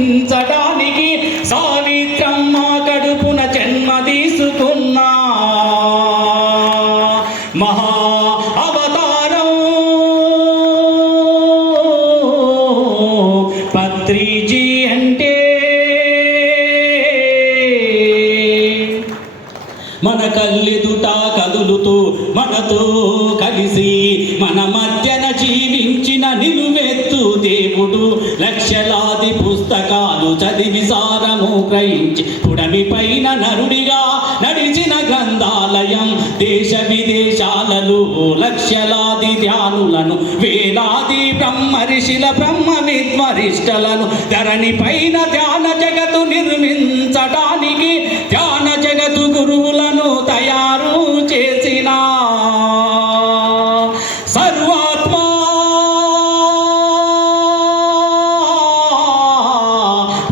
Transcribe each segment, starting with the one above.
నిర్మించడానికి సావిత్రమ్మ కడుపున జన్మ తీసుకున్నా మహా అవతారం పత్రిజీ అంటే. మన కళ్ళెదుట కదులుతూ మనతో కలిసి మన మధ్యన జీవించిన నిలువెత్తు దేవుడు, లక్షలాది పుస్తకాలు చదివి సారము గ్రహించి పుడమి పైన నరుడిగా నడిచిన గ్రంథాలయం, దేశ విదేశాలలో లక్షలాది ధ్యానులను, వేలాది బ్రహ్మర్షిల బ్రహ్మ విద్వరిష్టలను ధరణి పైన ధ్యాన జగత్తు నిర్మించడానికి ధ్యాన జగత్తు గురువులను తయారు చేసిన సర్వాత్మ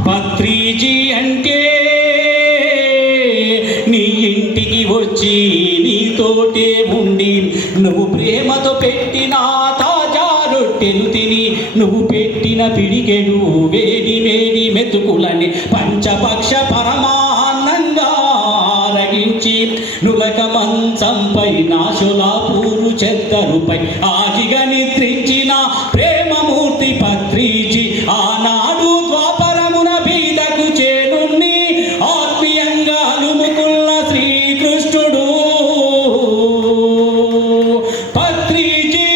పత్రిజీ అంటే. నీ ఇంటికి వచ్చి నీతోటే ఉండి నువ్వు ప్రేమతో పెట్టిన తాజా రొట్టెలు తిని, నువ్వు పెట్టిన పిడికెడు వేడి వేడి మెతుకులని పంచపక్ష పరమాన్నంగా రగించి, నులక మంచంపై నాశులాపూరు చెద్దరుపై ఆగిగా నిద్రించిన ప్రేమమూర్తి పత్రిజీ, ఆనాడు ద్వాపరమున బీదకు చేరుణ్ణి ఆత్మీయంగా అలుముకున్న శ్రీకృష్ణుడు పత్రిజీ.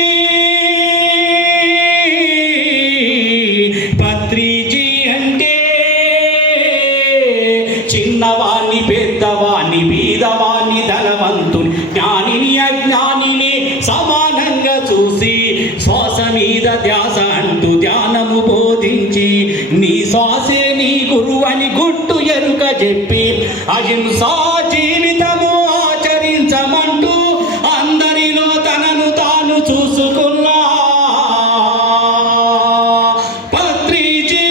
పత్రిజీ అంటే చిన్నవాణ్ణి పెద్దవాణ్ణి బీదవాణ్ణి ధనవంతుని జ్ఞానిని అజ్ఞానిని సమానంగా చూసి శ్వాస మీద ధ్యాస అంటూ ధ్యానము బోధించి, నీ శ్వాసే నీ గురువు అని గుట్టు ఎరుక చెప్పి అహింసా జీవితము ఆచరించమంటూ అందరిలో తనను తాను చూసుకున్నా పత్రిజీ.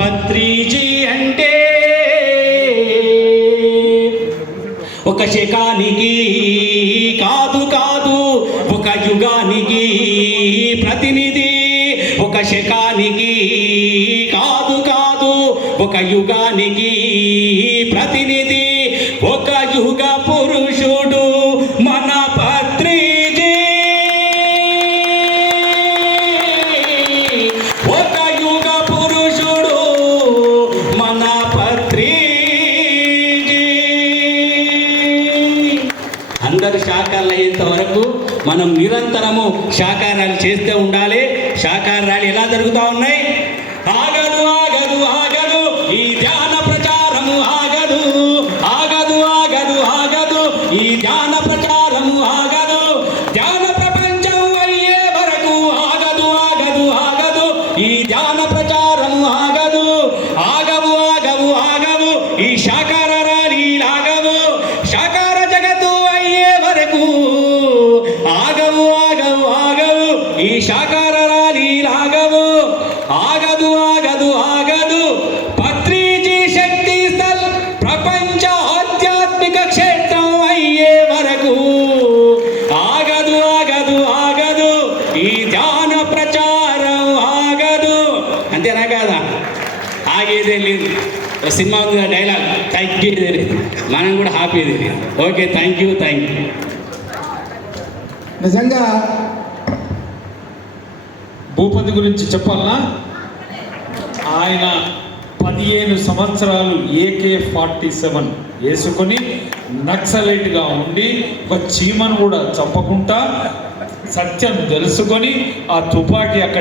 పత్రిజీ అంటే ఒక శకానికి కాదు కాదు ఒక యుగానికి ప్రతినిధి, ఒక శకానికి కాదు కాదు ఒక యుగానికి ప్రతినిధి, ఒక యుగ పురుషుడు మన పత్రిజీ. ఒక యుగ పురుషుడు మన పత్రిజీ. అందరు శాఖలు అయ్యేంత వరకు మనం నిరంతరము శాకారాలు చేస్తూ ఉండాలి. శాకారాలు ఎలా జరుగుతూ ఉన్నాయి? ఆగదు ఆగదు ఆగదు ఈ ధ్యాన ప్రచారము, ఆగదు ఆగదు ఆగదు ఆగదు ఈ ధ్యాన ప్రచారము, ఆగదు ధ్యాన ప్రపంచం అయ్యే వరకు, ఆగదు ఆగదు ఆగదు ఈ ధ్యాన ప్రచారము, ఆగదు ఆగవు ఆగవు ఆగవు ఈ శాకార ర్యాలీలు, ఆగవు శాకార జగత్తు అయ్యే వరకు, ఆగవు ఆగవు ఆగవు ఈ శాకార ర్యాలీలు, ఆగవు ఆగదు ఆగదు ఆగదు పత్రిజీ శక్తి స్థల్ ప్రపంచ ఆధ్యాత్మిక క్షేత్రం అయ్యే వరకు, ఆగదు ఆగదు ఆగదు ఈ ధ్యాన ప్రచారం, ఆగదు. అంతేనా కాదా? ఆగేదే లేదు. సినిమా ఉంది డైలాగ్, తగ్గేదే లేదు. మనం కూడా హ్యాపీది. Okay, thank you. నిజంగా భూపతి గురించి చెప్పాలన్నా, ఆయన 15 సంవత్సరాలు AK-47 వేసుకొని నక్సలైట్గా ఉండి ఒక చీమను కూడా చంపకుండా సత్యం తెలుసుకొని ఆ తుపాకీ అక్కడ